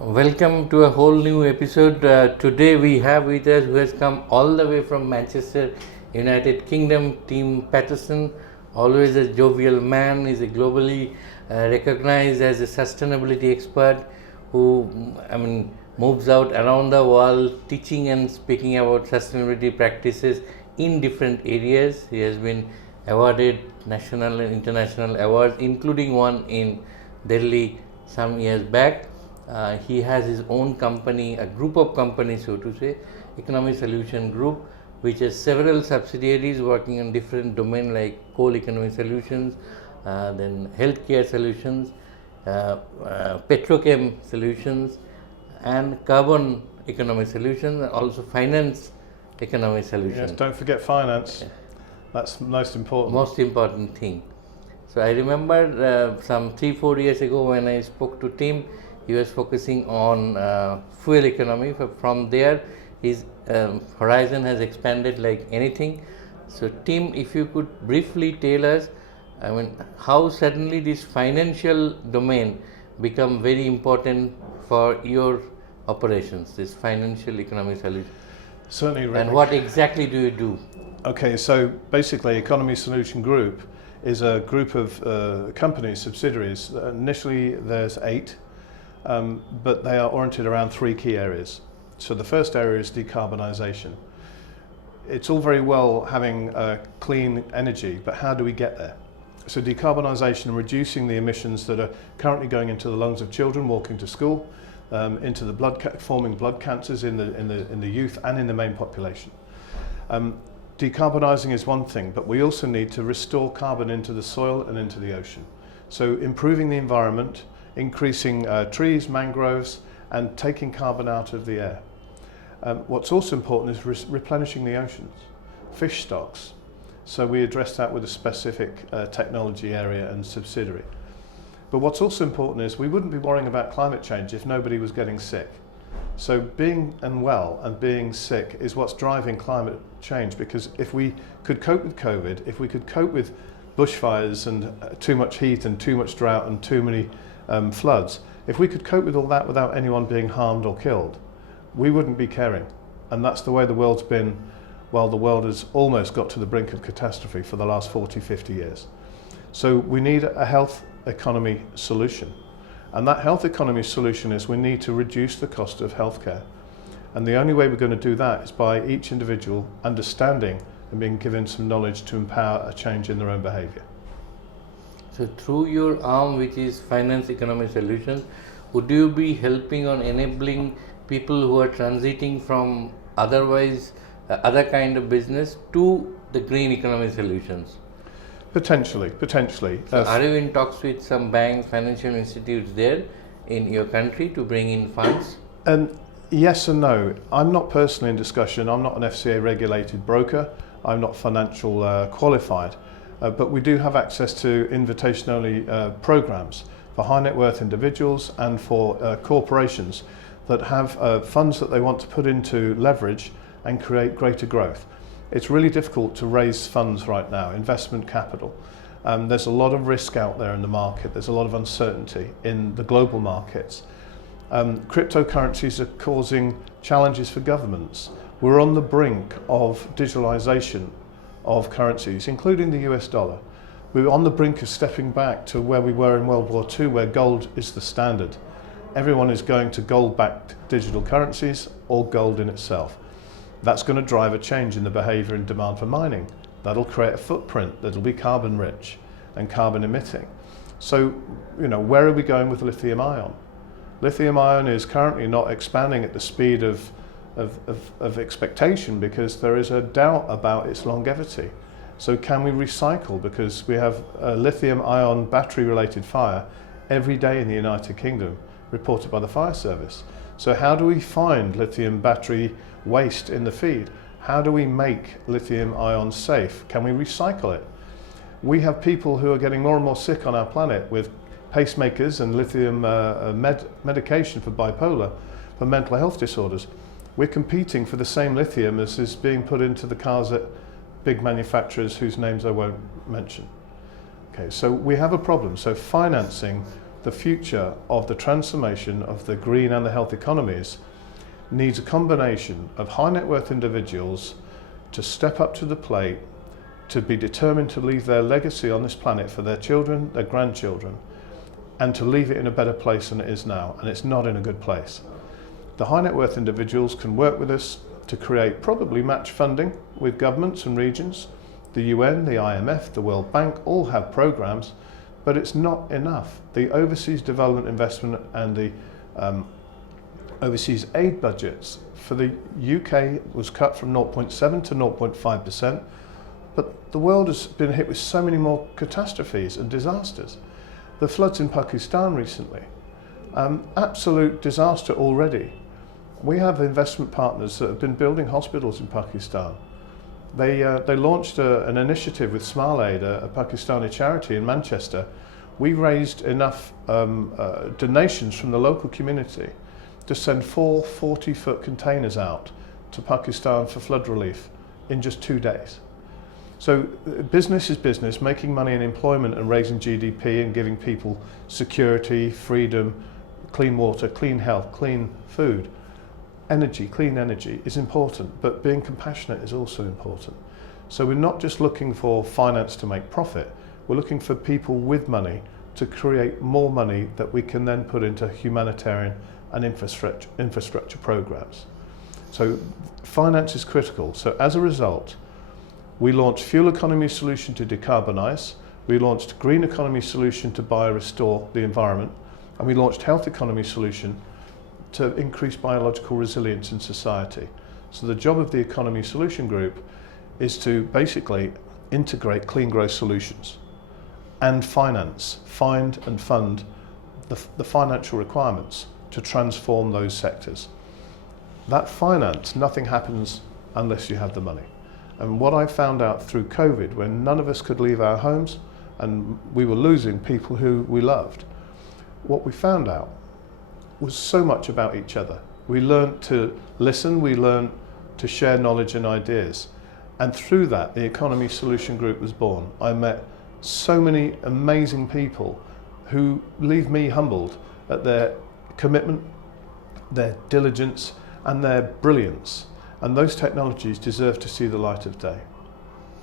Welcome to a whole new episode. Today we have with us who has come all the way from Manchester, United Kingdom, Tim Patterson. Always a jovial man, is a globally recognized as a sustainability expert who, moves out around the world teaching and speaking about sustainability practices in different areas. He has been awarded national and international awards, including one in Delhi some years back. He has his own company, a group of companies, so to say, Economic Solution Group, which has several subsidiaries working on different domains like coal economic solutions, then healthcare solutions, petrochem solutions, and carbon economic solutions, and also finance economic solutions. Yes, don't forget finance. That's most important. Most important thing. So I remember some 3-4 years ago when I spoke to Tim, he was focusing on fuel economy. From there, his horizon has expanded like anything. So Tim, if you could briefly tell us, how suddenly this financial domain become very important for your operations, this financial economic solution. Certainly, Rick. And what exactly do you do? Okay, so basically Economy Solution Group is a group of companies, subsidiaries. Initially there's 8, but they are oriented around 3 key areas. So the first area is decarbonisation. It's all very well having clean energy, but how do we get there? So decarbonisation, reducing the emissions that are currently going into the lungs of children walking to school, into the forming blood cancers in the youth and in the main population. Decarbonising is one thing, but we also need to restore carbon into the soil and into the ocean. So improving the environment, increasing trees, mangroves, and taking carbon out of the air. What's also important is replenishing the oceans, fish stocks. So we address that with a specific technology area and subsidiary. But what's also important is we wouldn't be worrying about climate change if nobody was getting sick. So being unwell and being sick is what's driving climate change, because if we could cope with COVID, if we could cope with bushfires and too much heat and too much drought and too many floods, if we could cope with all that without anyone being harmed or killed, we wouldn't be caring. And that's the way the world's been, well, the world has almost got to the brink of catastrophe for the last 40, 50 years. So we need a health economy solution. And that health economy solution is we need to reduce the cost of healthcare. And the only way we're going to do that is by each individual understanding and being given some knowledge to empower a change in their own behaviour. So through your arm, which is Finance Economic Solutions, would you be helping on enabling people who are transiting from otherwise other kind of business to the green economic solutions? Potentially. So are you in talks with some banks, financial institutes there in your country to bring in funds? Yes and no. I'm not personally in discussion. I'm not an FCA regulated broker. I'm not financial qualified. But we do have access to invitation only programs for high net worth individuals and for corporations that have funds that they want to put into leverage and create greater growth. It's really difficult to raise funds right now, investment capital. There's a lot of risk out there in the market. There's a lot of uncertainty in the global markets. Cryptocurrencies are causing challenges for governments. We're on the brink of digitalization of currencies, including the US dollar. We're on the brink of stepping back to where we were in World War II, where gold is the standard. Everyone is going to gold-backed digital currencies or gold in itself. That's going to drive a change in the behaviour and demand for mining. That'll create a footprint that'll be carbon rich and carbon emitting. So, where are we going with lithium ion? Lithium ion is currently not expanding at the speed of expectation because there is a doubt about its longevity. So can we recycle? Because we have a lithium ion battery related fire every day in the United Kingdom, reported by the fire service. So how do we find lithium battery waste in the feed? How do we make lithium ion safe? Can we recycle it? We have people who are getting more and more sick on our planet with pacemakers and lithium medication for bipolar, for mental health disorders. We're competing for the same lithium as is being put into the cars at big manufacturers whose names I won't mention. Okay, so we have a problem. So financing the future of the transformation of the green and the health economies needs a combination of high net worth individuals to step up to the plate, to be determined to leave their legacy on this planet for their children, their grandchildren, and to leave it in a better place than it is now, and it's not in a good place. The high net worth individuals can work with us to create probably match funding with governments and regions. The UN, the IMF, the World Bank all have programs, but it's not enough. The overseas development investment and the overseas aid budgets for the UK was cut from 0.7 to 0.5%, but the world has been hit with so many more catastrophes and disasters. The floods in Pakistan recently, absolute disaster already. We have investment partners that have been building hospitals in Pakistan. They launched an initiative with Smile Aid, a Pakistani charity in Manchester. We raised enough donations from the local community to send 4 40-foot containers out to Pakistan for flood relief in just 2 days. So business is business, making money in employment and raising GDP and giving people security, freedom, clean water, clean health, clean food. Energy, clean energy is important, but being compassionate is also important. So we're not just looking for finance to make profit, we're looking for people with money to create more money that we can then put into humanitarian and infrastructure programs. So finance is critical. So as a result, we launched Fuel Economy Solution to decarbonise, we launched Green Economy Solution to biorestore the environment, and we launched Health Economy Solution to increase biological resilience in society. So the job of the Economy Solution Group is to basically integrate clean growth solutions and finance, find and fund the financial requirements to transform those sectors. That finance, nothing happens unless you have the money. And what I found out through COVID, when none of us could leave our homes and we were losing people who we loved, what we found out was so much about each other. We learned to listen, we learned to share knowledge and ideas. And through that, the Economy Solution Group was born. I met so many amazing people who leave me humbled at their commitment, their diligence, and their brilliance. And those technologies deserve to see the light of day.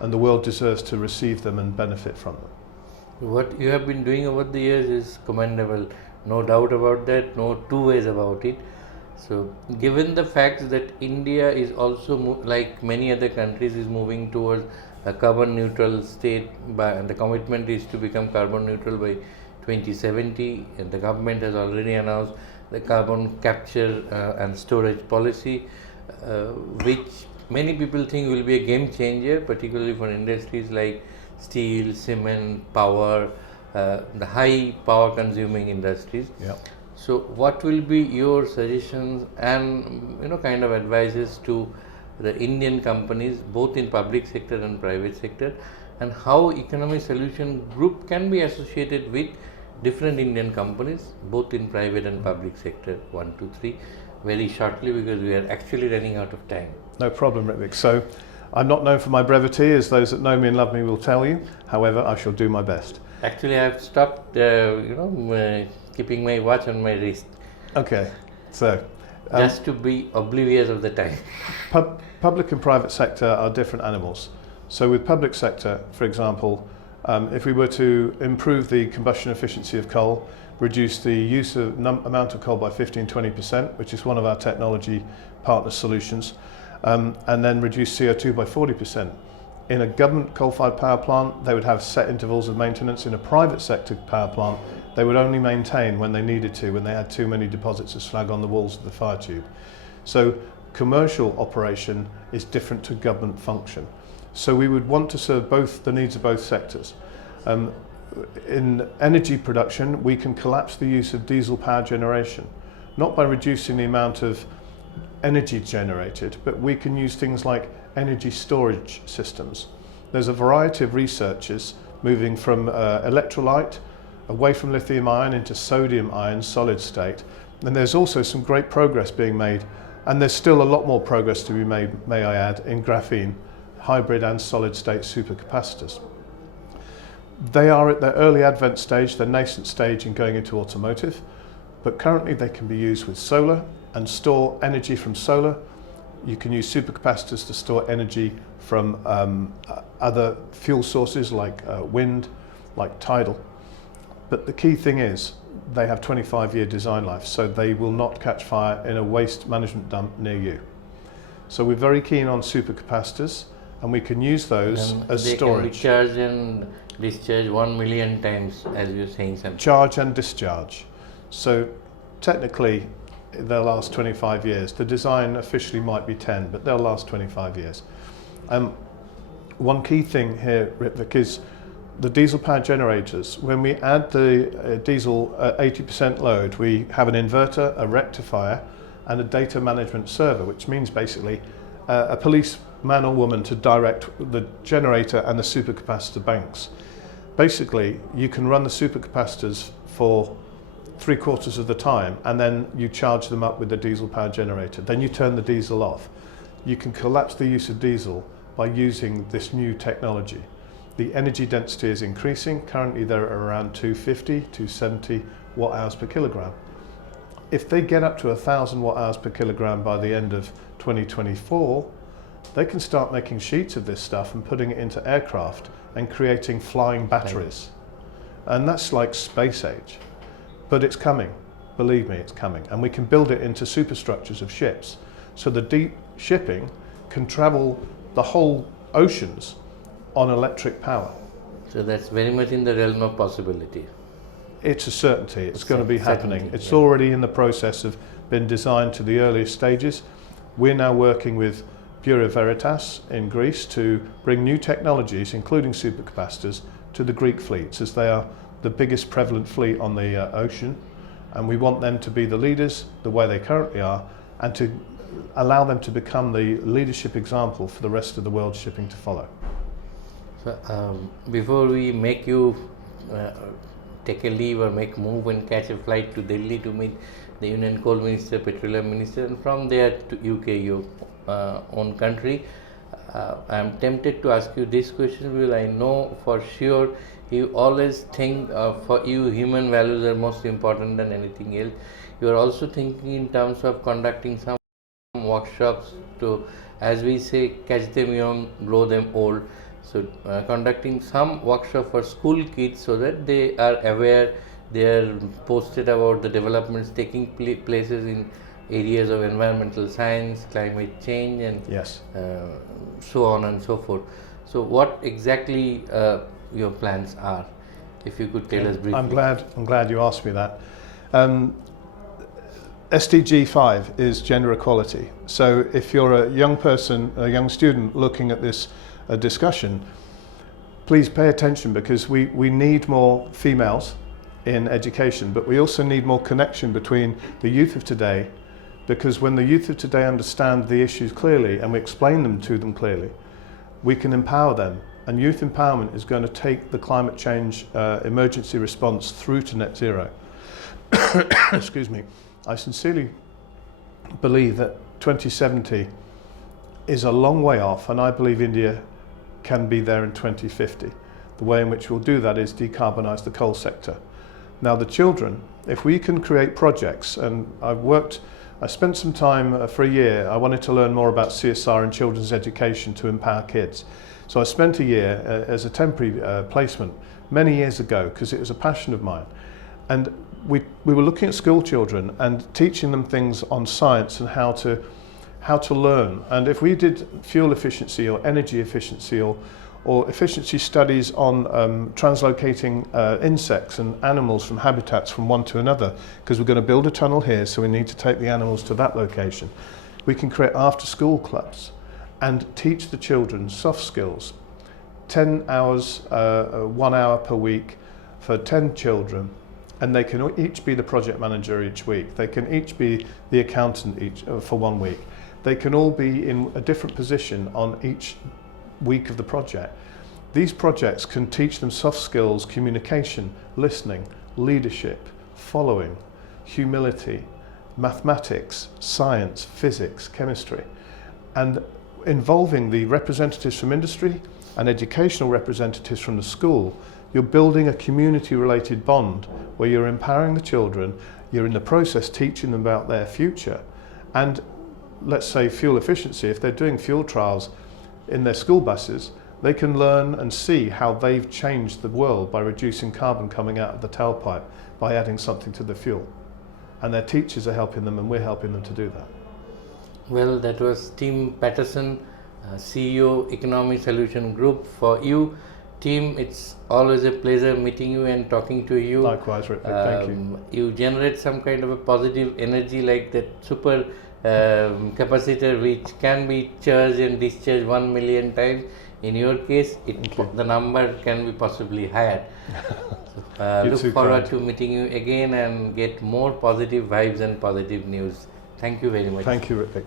And the world deserves to receive them and benefit from them. What you have been doing over the years is commendable. No doubt about that, no two ways about it. So, given the fact that India is also, like many other countries, is moving towards a carbon neutral state, and the commitment is to become carbon neutral by 2070, and the government has already announced the carbon capture and storage policy, which many people think will be a game changer, particularly for industries like steel, cement, power, the high power consuming industries. Yeah. So what will be your suggestions and kind of advices to the Indian companies, both in public sector and private sector, and how Economy Solution Group can be associated with different Indian companies, both in private and public sector? 1, 2, 3, very shortly, because we are actually running out of time. No problem, Ritvik. So I'm not known for my brevity, as those that know me and love me will tell you. However, I shall do my best. Actually, I have stopped, keeping my watch on my wrist. Okay, so just to be oblivious of the time. Public and private sector are different animals. So with public sector, for example, if we were to improve the combustion efficiency of coal, reduce the use of amount of coal by 15-20%, which is one of our technology partner solutions, and then reduce CO2 by 40%. In a government coal-fired power plant, they would have set intervals of maintenance. In a private sector power plant, they would only maintain when they needed to, when they had too many deposits of slag on the walls of the fire tube. So commercial operation is different to government function. So we would want to serve both the needs of both sectors. In energy production, we can collapse the use of diesel power generation, not by reducing the amount of energy generated, but we can use things like energy storage systems. There's a variety of researchers moving from electrolyte away from lithium ion into sodium ion solid state, and there's also some great progress being made, and there's still a lot more progress to be made, may I add, in graphene, hybrid and solid state supercapacitors. They are at their early advent stage, their nascent stage in going into automotive, but currently they can be used with solar and store energy from solar. You can use supercapacitors to store energy from other fuel sources like wind, like tidal. But the key thing is they have 25-year design life, so they will not catch fire in a waste management dump near you. So we're very keen on supercapacitors, and we can use those as they storage. Can recharge and discharge 1 million times, as you're saying something. Charge and discharge. So technically they'll last 25 years. The design officially might be 10, but they'll last 25 years. One key thing here, Ritvik, is the diesel power generators. When we add the diesel at 80% load, we have an inverter, a rectifier, and a data management server, which means basically a policeman or woman to direct the generator and the supercapacitor banks. Basically, you can run the supercapacitors for 3/4 of the time, and then you charge them up with the diesel power generator. Then you turn the diesel off. You can collapse the use of diesel by using this new technology. The energy density is increasing. Currently they're at around 250, 270 watt hours per kilogram. If they get up to 1,000 watt hours per kilogram by the end of 2024, they can start making sheets of this stuff and putting it into aircraft and creating flying batteries. And that's like space age. But it's coming. Believe me, it's coming. And we can build it into superstructures of ships. So the deep shipping can travel the whole oceans on electric power. So that's very much in the realm of possibility. It's a certainty. It's going to be happening. Certainty, It's yeah. already in the process of being designed to the earliest stages. We're now working with Bureau Veritas in Greece to bring new technologies, including supercapacitors, to the Greek fleets, as they are the biggest prevalent fleet on the ocean. And we want them to be the leaders the way they currently are, and to allow them to become the leadership example for the rest of the world shipping to follow. So before we make you take a leave or make move and catch a flight to Delhi to meet the Union Coal Minister, Petroleum Minister, and from there to UK, your own country, I'm tempted to ask you this question because I know for sure you always think for you human values are most important than anything else. You are also thinking in terms of conducting some workshops to, as we say, catch them young, grow them old. So conducting some workshop for school kids so that they are aware, they are posted about the developments taking places in areas of environmental science, climate change, and Yes. So on and so forth. So what exactly your plans are, if you could tell us briefly? I'm glad you asked me that. SDG 5 is gender equality. So if you're a young person, a young student looking at this discussion, please pay attention, because we need more females in education, but we also need more connection between the youth of today, because when the youth of today understand the issues clearly and we explain them to them clearly, we can empower them. And youth empowerment is going to take the climate change emergency response through to net zero. Excuse me. I sincerely believe that 2070 is a long way off, and I believe India can be there in 2050. The way in which we'll do that is decarbonise the coal sector. Now the children, if we can create projects, and I spent some time for a year, I wanted to learn more about CSR and children's education to empower kids. So I spent a year as a temporary placement many years ago, because it was a passion of mine. And we were looking at school children and teaching them things on science and how to learn. And if we did fuel efficiency or energy efficiency or efficiency studies on translocating insects and animals from habitats from one to another, because we're going to build a tunnel here, so we need to take the animals to that location. We can create after-school clubs and teach the children soft skills. 10 hours, 1 hour per week for 10 children, and they can each be the project manager each week. They can each be the accountant for 1 week. They can all be in a different position on each week of the project. These projects can teach them soft skills, communication, listening, leadership, following, humility, mathematics, science, physics, chemistry, and involving the representatives from industry and educational representatives from the school you're building a community-related bond where you're empowering the children, you're in the process teaching them about their future. And let's say fuel efficiency, if they're doing fuel trials in their school buses, they can learn and see how they've changed the world by reducing carbon coming out of the tailpipe by adding something to the fuel. And their teachers are helping them, and we're helping them to do that. Well, that was Tim Patterson, CEO, Economy Solution Group. For you, Tim, it's always a pleasure meeting you and talking to you. Likewise, Ritvik, thank you. You generate some kind of a positive energy like that super capacitor which can be charged and discharged 1 million times. In your case, the number can be possibly higher. Look forward to meeting you again and get more positive vibes and positive news. Thank you very much. Thank you, Ritvik.